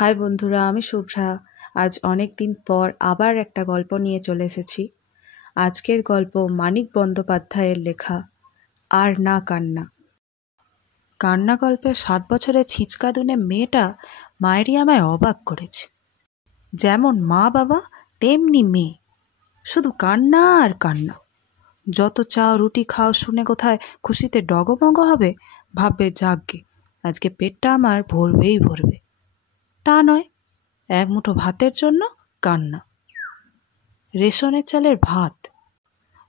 High বন্ধুরা, আমি শুভ্রা। আজ অনেক দিন পর আবার একটা গল্প নিয়ে চলে এসেছি। আজকের গল্প মানিক বন্দ্যোপাধ্যায়ের লেখা আর না কান্না। কান্না গল্পের 7 বছরের ছিচকাদুনে মেয়েটা মায়েরই আমায় অবাক করেছে। যেমন মা বাবা তেমনি মেয়ে, শুধু কান্না আর কান্না। যত চাও রুটি খাও শুনে কোথায় খুশিতে ডগমগ হবে, ভাববে যাকগে আজকে পেটটা আমার ভরবেই ভরবে। তা নয়, এক মুঠো ভাতের জন্য কান্না। রেশনের চালের ভাত,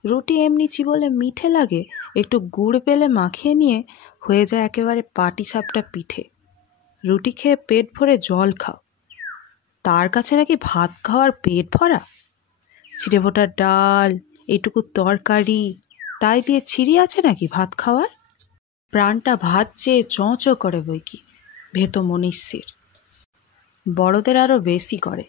রুটি এমনি চিবোলে মিঠে লাগে, একটু গুড় পেলে মাখিয়ে নিয়ে হয়ে যায় একেবারে পাটিসাপটা পিঠে। রুটি খেয়ে পেট ভরে জল খাও, তার কাছে নাকি ভাত খাওয়ার পেট ভরা। চিড়েফোঁটার ডাল, এইটুকু তরকারি, তাই দিয়ে ছিঁড়ি আছে নাকি ভাত খাওয়ার? প্রাণটা ভাত চেয়ে চোঁ করে বইকি, ভেতো মনীষীর। বড়দের আরও বেশি করে,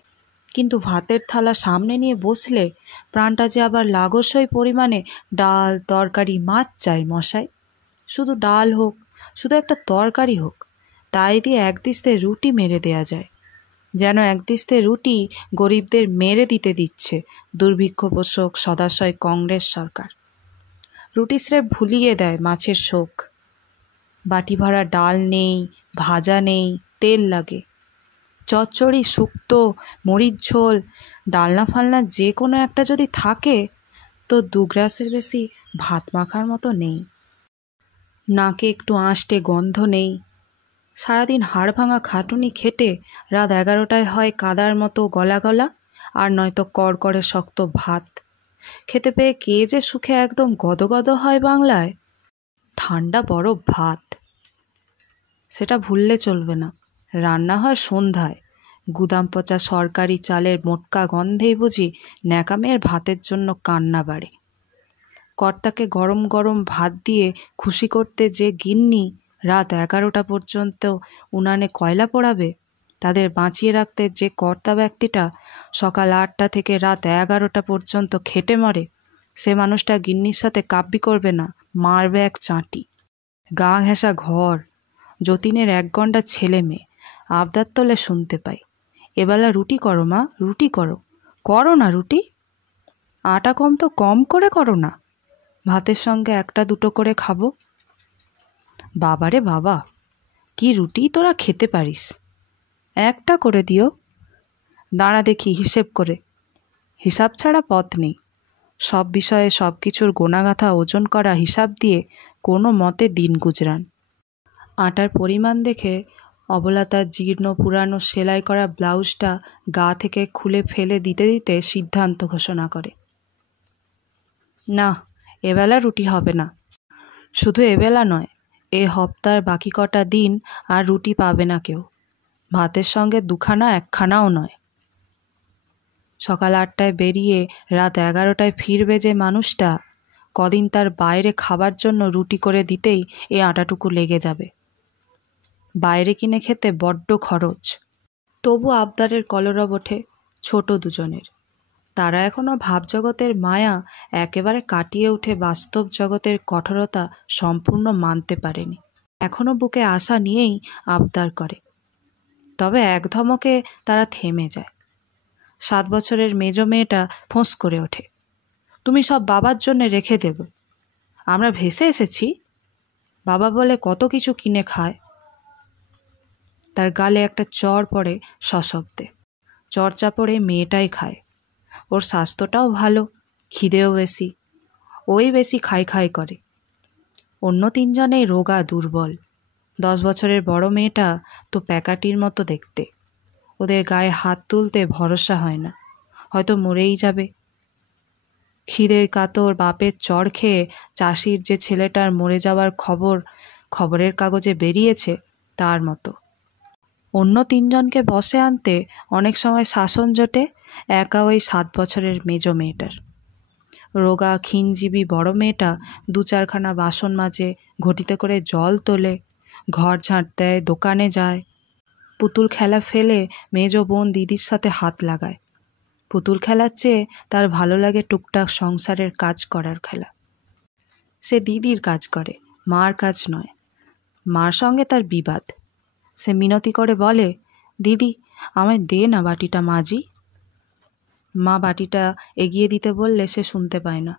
কিন্তু ভাতের থালা সামনে নিয়ে বসলে প্রাণটা যে আবার লাগসই পরিমাণে ডাল তরকারি মাছ চাই মশাই। শুধু ডাল হোক, শুধু একটা তরকারি হোক, তাই দিয়ে একদিস্তে রুটি মেরে দেয়া যায়। যেন একদিস্তে রুটি গরিবদের মেরে দিচ্ছে দুর্ভিক্ষ পোষক সদাশয় কংগ্রেস সরকার। রুটি স্রেফ ভুলিয়ে দেয় মাছের শোক। বাটি ভরা ডাল নেই, ভাজা নেই, তেল লাগে। চচ্চড়ি, শুক্তো, মরিচ ঝোল, ডালনা ফালনা যে কোনো একটা যদি থাকে তো 2 গ্রাসের বেশি ভাত মাখার মতো নেই। নাকে একটু আঁশটে গন্ধ নেই। সারাদিন হাড় ভাঙা খাটুনি খেটে রাত 11টায় হয় কাদার মতো গলা গলা, আর নয়তো কড়কড়ে শক্ত ভাত। খেতে পেয়ে কে যে সুখে একদম গদগদ হয় বাংলায়। ঠান্ডা বরফ ভাত, সেটা ভুললে চলবে না। রান্না হয় সন্ধ্যায়, গুদাম পচা সরকারি চালের মোটকা গন্ধেই বুঝি ন্যাকামের ভাতের জন্য কান্না বাড়ে। কর্তাকে গরম গরম ভাত দিয়ে খুশি করতে যে গিন্নি রাত 11টা পর্যন্ত উনানে কয়লা পোড়াবে, তাদের বাঁচিয়ে রাখতে যে কর্তা ব্যক্তিটা সকাল 8টা থেকে রাত 11টা পর্যন্ত খেটে মরে, সে মানুষটা গিন্নির সাথে কাব্যি করবে না, মারবে এক চাঁটি। গা ঘেঁষা ঘর, যতীনের 1 ঘন্টা ছেলে মেয়ে, আবদার তোলে শুনতে পাই, এবেলা রুটি করো মা, রুটি করো, করো না রুটি, আটা কম তো কম করে করো না, ভাতের সঙ্গে 1টা 2টো করে খাবো। বাবারে বাবা, কি রুটি তোরা খেতে পারিস, 1টা করে দিও। দাঁড়া দেখি হিসেব করে। হিসাব ছাড়া পথ নেই। সব বিষয়ে সব কিছুর গোনাগাথা ওজন করা হিসাব দিয়ে কোনো মতে দিন গুজরান। আটার পরিমাণ দেখে অবলা তার জীর্ণ পুরানো সেলাই করা ব্লাউজটা গা থেকে খুলে ফেলে দিতে দিতে সিদ্ধান্ত ঘোষণা করে, না, এবেলা রুটি হবে না। শুধু এবেলা নয়, এ হপ্তার বাকি কটা দিন আর রুটি পাবে না কেউ। ভাতের সঙ্গে 2খানা 1খানাও নয়। সকাল 8টায় বেরিয়ে রাত 11টায় ফিরবে যে মানুষটা, কদিন তার বাইরে খাবার জন্য রুটি করে দিতেই এ আটাটুকু লেগে যাবে। বাইরে কিনে খেতে বড্ড খরচ। তবু আবদারের কলরব ওঠে ছোট দুজনের। তারা এখনও ভাবজগতের মায়া একেবারে কাটিয়ে উঠে বাস্তব জগতের কঠোরতা সম্পূর্ণ মানতে পারেনি। এখনও বুকে আশা নিয়েই আবদার করে। তবে এক ধমকে তারা থেমে যায়। 7 বছরের মেজ মেয়েটা ফোঁস করে ওঠে, তুমি সব বাবার জন্যে রেখে দেবে, আমরা ভেসে এসেছি। বাবা বলে কত কিছু কিনে খায়। তার গালে একটা চড় পড়ে সশব্দে। চর্চা পড়ে মেয়েটাই খায়। ওর স্বাস্থ্যটাও ভালো, খিদেও বেশি, ওই বেশি খাই খাই করে। অন্য 3জনেই রোগা দুর্বল। 10 বছরের বড় মেয়েটা তো প্যাকাটির মতো দেখতে। ওদের গায়ে হাত তুলতে ভরসা হয় না, হয়তো মরেই যাবে। খিদের কাতর বাপের চড় খেয়ে চাষির যে ছেলেটার মরে যাওয়ার খবরের কাগজে বেরিয়েছে, তার মতো। অন্য 3জনকে বসে আনতে অনেক সময় শাসন জোটে, একা ওই 7 বছরের মেজ মেয়েটার। রোগা ক্ষীণজীবী বড় মেয়েটা 2-4খানা বাসন মাজে, ঘটিতে করে জল তোলে, ঘর ঝাঁট দেয়, দোকানে যায়। পুতুল খেলা ফেলে মেজ বোন দিদির সাথে হাত লাগায়। পুতুল খেলার চেয়ে তার ভালো লাগে টুকটাক সংসারের কাজ করার খেলা। সে দিদির কাজ করে, মার কাজ নয়। মার সঙ্গে তার বিবাদ। সে মিনতি করে বলে, দিদি আমায় দে না বাটিটা মাজি। মা বাটিটা এগিয়ে দিতে বললে সে শুনতে পায় না।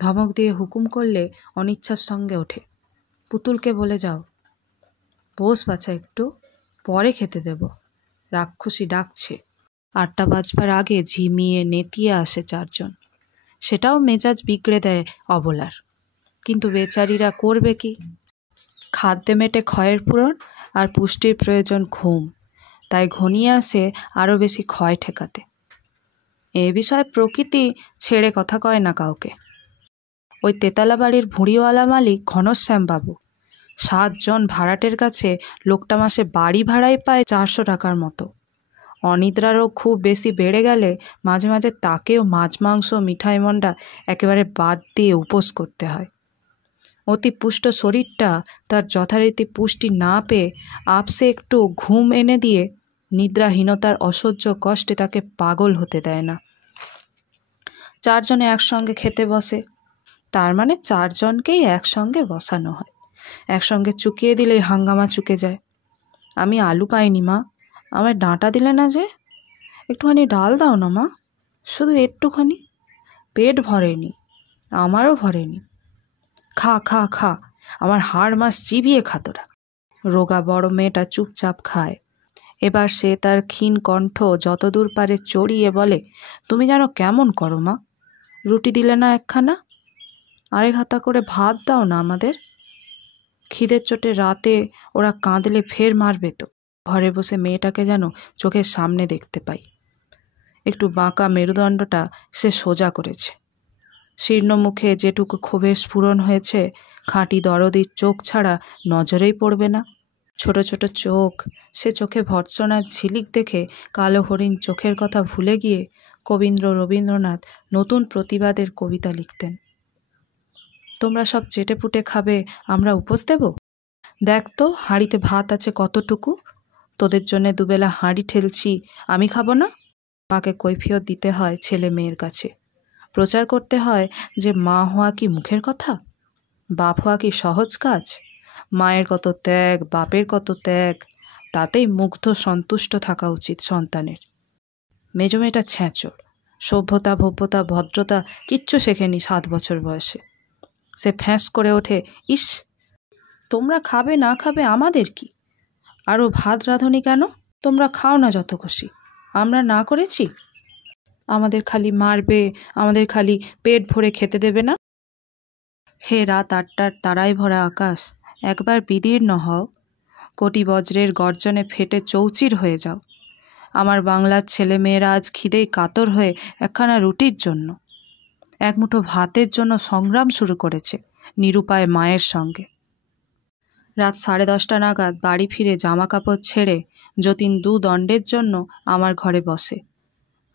ধমক দিয়ে হুকুম করলে অনিচ্ছার সঙ্গে ওঠে। পুতুলকে বলে যাও, বস বাছা একটু, পরে খেতে দেব, রাক্ষসী ডাকছে। 8টা বাজবার আগে ঝিমিয়ে নেতিয়ে আসে 4জন। সেটাও মেজাজ বিগড়ে দেয় অবলার। কিন্তু বেচারিরা করবে কি? খাদ্যে মেটে ক্ষয়ের পূরণ আর পুষ্টির প্রয়োজন ঘুম, তাই ঘনিয়ে আসে আরও বেশি ক্ষয় ঠেকাতে। এ বিষয়ে প্রকৃতি ছেড়ে কথা কয় না কাউকে। ওই তেতালা বাড়ির ভুঁড়িওয়ালা মালিক ঘনশ্যামবাবু 7 জন ভাড়াটের কাছে লোকটা মাসে বাড়ি ভাড়াই পায় 400 টাকার মতো। অনিদ্রারও খুব বেশি বেড়ে গেলে মাঝে মাঝে তাকেও মাছ মাংস মিঠাই মন্ডা একেবারে বাদ দিয়ে উপোস করতে হয়। অতি পুষ্ট শরীরটা তার যথারীতি পুষ্টি না পেয়ে আপসে একটু ঘুম এনে দিয়ে নিদ্রাহীনতার অসহ্য কষ্টে তাকে পাগল হতে দেয় না। 4 জনে একসঙ্গে খেতে বসে, তার মানে 4 জনকেই একসঙ্গে বসানো হয়। একসঙ্গে চুকিয়ে দিলেই হাঙ্গামা চুকে যায়। আমি আলু পাইনি মা, আমায় ডাঁটা দিলে না যে? একটুখানি ডাল দাও না মা, শুধু একটুখানি। পেট ভরেনি, আমারও ভরেনি। খা খা খা, আমার হাড় মাস চিবিয়ে খা তোরা। রোগা বড় মেয়েটা চুপচাপ খায়। এবার সে তার ক্ষীণ কণ্ঠ যতদূর পারে চড়িয়ে বলে, তুমি যেন কেমন করো মা, রুটি দিলে না একখানা? 1 হাতা করে ভাত দাও না আমাদের। খিদের চোটে রাতে ওরা কাঁদলে ফের মারবে তো। ঘরে বসে মেয়েটাকে যেন চোখের সামনে দেখতে পাই। একটু বাঁকা মেরুদণ্ডটা সে সোজা করেছে। শীর্ণ মুখে যেটুকু ক্ষোভের স্ফুরণ হয়েছে খাঁটি দরদির চোখ ছাড়া নজরেই পড়বে না। ছোট ছোট চোখ, সে চোখে ভর্ৎসনার ঝিলিক দেখে কালো হরিণ চোখের কথা ভুলে গিয়ে রবীন্দ্রনাথ নতুন প্রতিবাদের কবিতা লিখতেন। তোমরা সব চেটেপুটে খাবে, আমরা উপোস দেব? দেখ তো হাঁড়িতে ভাত আছে কতটুকু, তোদের জন্যে দুবেলা হাঁড়ি ঠেলছি, আমি খাবো না? মাকে কৈফিয়ত দিতে হয় ছেলে মেয়ের কাছে। প্রচার করতে হয় যে মা হওয়া কি মুখের কথা, বাপ হওয়া কি সহজ কাজ। মায়ের কত ত্যাগ, বাপের কত ত্যাগ, তাতেই মুগ্ধ সন্তুষ্ট থাকা উচিত সন্তানের। মেজো মেয়েটা ছ্যাঁচড়, সভ্যতা ভব্যতা ভদ্রতা কিচ্ছু শেখেনি 7 বছর বয়সে। সে ফ্যাঁস করে ওঠে, ইস, তোমরা খাবে না খাবে আমাদের কি? আরও ভাত রাঁধুনি কেন? তোমরা খাও না যত খুশি, আমরা না করেছি? আমাদের খালি মারবে, আমাদের খালি পেট ভরে খেতে দেবে না? হে রাত 8টার তারায় ভরা আকাশ, একবার বিদীর্ণ হও, কোটি বজ্রের গর্জনে ফেটে চৌচির হয়ে যাও। আমার বাংলার ছেলে মেয়েরা আজ খিদেই কাতর হয়ে একখানা রুটির জন্য, এক মুঠো ভাতের জন্য সংগ্রাম শুরু করেছে নিরুপায় মায়ের সঙ্গে। রাত 10:30 নাগাদ বাড়ি ফিরে জামা কাপড় ছেড়ে যতীন 2 দণ্ডের জন্য আমার ঘরে বসে।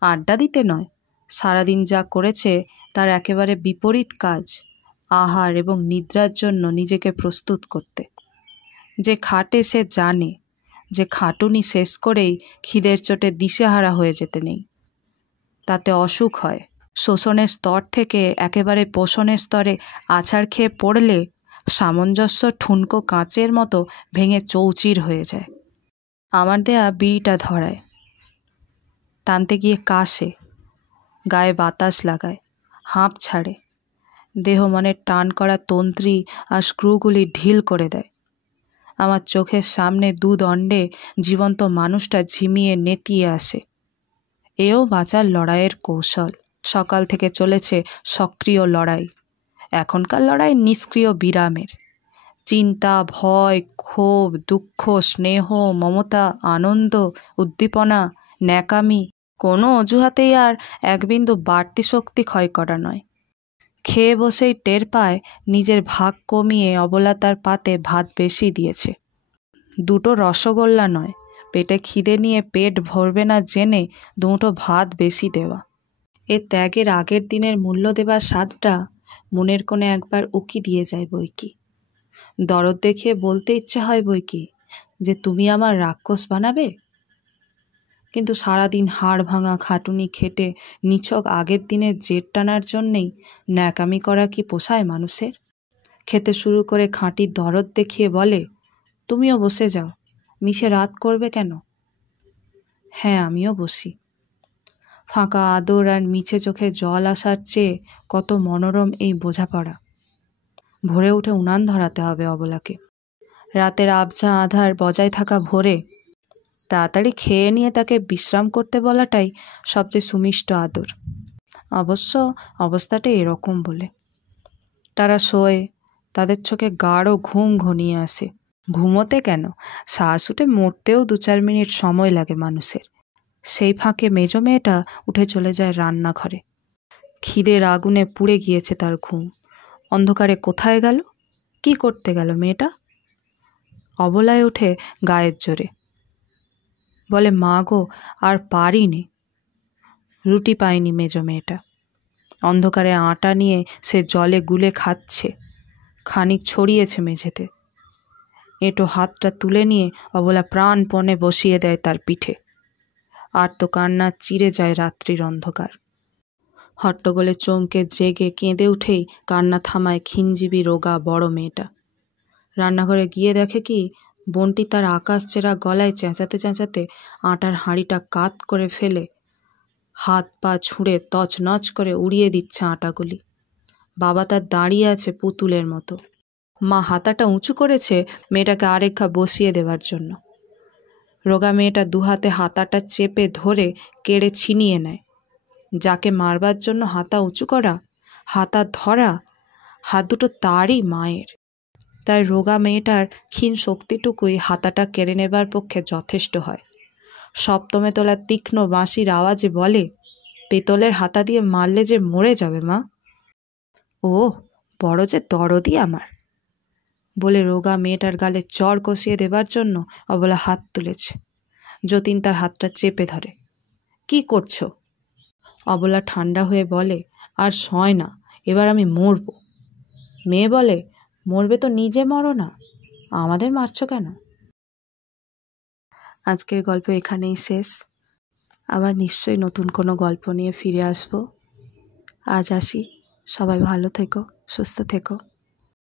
আড্ডা দিতে নয়, সারাদিন যা করেছে তার একেবারে বিপরীত কাজ, আহার এবং নিদ্রার জন্য নিজেকে প্রস্তুত করতে। যে খাটে সে জানে যে খাটুনি শেষ করেই খিদের চোটে দিশেহারা হয়ে যেতে নেই। তাতে অসুখ হয়। শোষণের স্তর থেকে একেবারে পোষণের স্তরে আছাড় খেয়ে পড়লে সামঞ্জস্য ঠুনকো কাঁচের মতো ভেঙে চৌচির হয়ে যায়। আমার দেয়া বিড়িটা ধরায়, টানতে গিয়ে কাশে, গায়ে বাতাস লাগায়, হাঁপ ছাড়ে, দেহ মনের টান করা তন্ত্রী আর স্ক্রুগুলি ঢিল করে দেয়। আমার চোখের সামনে 2 দণ্ডে জীবন্ত মানুষটা ঝিমিয়ে নেতিয়ে আসে। এও বাঁচার লড়াইয়ের কৌশল। সকাল থেকে চলেছে সক্রিয় লড়াই। এখনকার লড়াই নিষ্ক্রিয় বিরামের। চিন্তা, ভয়, ক্ষোভ, দুঃখ, স্নেহ, মমতা, আনন্দ, উদ্দীপনা, ন্যাকামি, কোনো অজুহাতেই আর এক বিন্দু বাড়তি শক্তি ক্ষয় করা নয়। খেয়ে বসেই টের পায় নিজের ভাগ কমিয়ে অবলা তার পাতে ভাত বেশি দিয়েছে। 2টো রসগোল্লা নয়, পেটে খিদে নিয়ে পেট ভরবে না জেনে 2 মুঠো ভাত বেশি দেওয়া। এ ত্যাগের আগের দিনের মূল্য দেবার স্বাদটা মনের কোণে একবার উকি দিয়ে যায় বইকি। দরদ দেখিয়ে বলতে ইচ্ছে হয় বইকি যে তুমি আমার রাক্ষস বানাবে। কিন্তু সারাদিন হাড় ভাঙা খাটুনি খেটে নিছক আগের দিনের জেদ টানার জন্যেই ন্যাকামি করা কি পোষায় মানুষের? খেতে শুরু করে খাঁটি দরদ দেখিয়ে বলে, তুমিও বসে যাও, মিশে রাত করবে কেন? হ্যাঁ, আমিও বসি। ফাঁকা আদর আর মিছে চোখে জল আসার চেয়ে কত মনোরম এই বোঝাপড়া। ভোরে উঠে উনান ধরাতে হবে অবলাকে। রাতের আবছা আধার বজায় থাকা ভোরে তাড়াতাড়ি খেয়ে নিয়ে তাকে বিশ্রাম করতে বলাটাই সবচেয়ে সুমিষ্ট আদর। অবশ্য অবস্থাটা এরকম বলে। তারা শোয়, তাদের চোখে গাঢ় ঘুম ঘনিয়ে আসে। ঘুমোতে কেন, শ্বাস উঠে মরতেও 2-4 মিনিট সময় লাগে মানুষের। সেই ফাঁকে মেজ মেয়েটা উঠে চলে যায় রান্নাঘরে। খিদের আগুনে পুড়ে গিয়েছে তার ঘুম। অন্ধকারে কোথায় গেল, কি করতে গেল মেয়েটা? অবলায় ওঠে গায়ের জোরে, বলে, মা গো, আর পারিনি। রুটি পায়নি মেজ মেয়েটা। অন্ধকারে আটা নিয়ে সে জলে গুলে খাচ্ছে। খানিক ছড়িয়েছে মেঝেতে। এঁটো হাতটা তুলে নিয়ে অবলা প্রাণপণে বসিয়ে দেয় তার পিঠে। আর তো কান্না চিরে যায় রাত্রির অন্ধকার। হট্টগোলে চমকে জেগে কেঁদে উঠেই কান্না থামায় খিনজিবি রোগা বড় মেয়েটা। রান্নাঘরে গিয়ে দেখে কি, বোনটি তার আকাশ চেরা গলায় চেঁচাতে চেঁচাতে আটার হাঁড়িটা কাত করে ফেলে হাত পা ছুঁড়ে তছনছ করে উড়িয়ে দিচ্ছে আটাগুলি। বাবা তার দাঁড়িয়ে আছে পুতুলের মতো। মা হাতাটা উঁচু করেছে মেয়েটাকে আরেক বসিয়ে দেওয়ার জন্য। রোগা মেয়েটা দুহাতে হাতাটা চেপে ধরে কেড়ে ছিনিয়ে নেয়। যাকে মারবার জন্য হাতা উঁচু করা, হাতা ধরা, হাত দুটো তারই মায়ের। তাই রোগা মেয়েটার ক্ষীণ শক্তিটুকুই হাতাটা কেড়ে নেবার পক্ষে যথেষ্ট হয়। সপ্তমে তোলা তীক্ষ্ণ বাঁশির আওয়াজে বলে, পেতলের হাতা দিয়ে মারলে যে মরে যাবে মা। ও বড় যে দরদি আমার, বলে রোগা মেয়েটার গালে চড় কষিয়ে দেবার জন্য অবলা হাত তুলেছে। যতীন তার হাতটা চেপে ধরে। কি করছো? অবলা ঠান্ডা হয়ে বলে, আর সয় না, এবার আমি মরব। মেয়ে বলে, মরবে তো নিজে মরো না, আমাদের মারছো কেন? আজকের গল্প এখানেই শেষ। আবার নিশ্চয়ই নতুন কোনো গল্প নিয়ে ফিরে আসব। আজ আসি। সবাই ভালো থেকো, সুস্থ থেকো।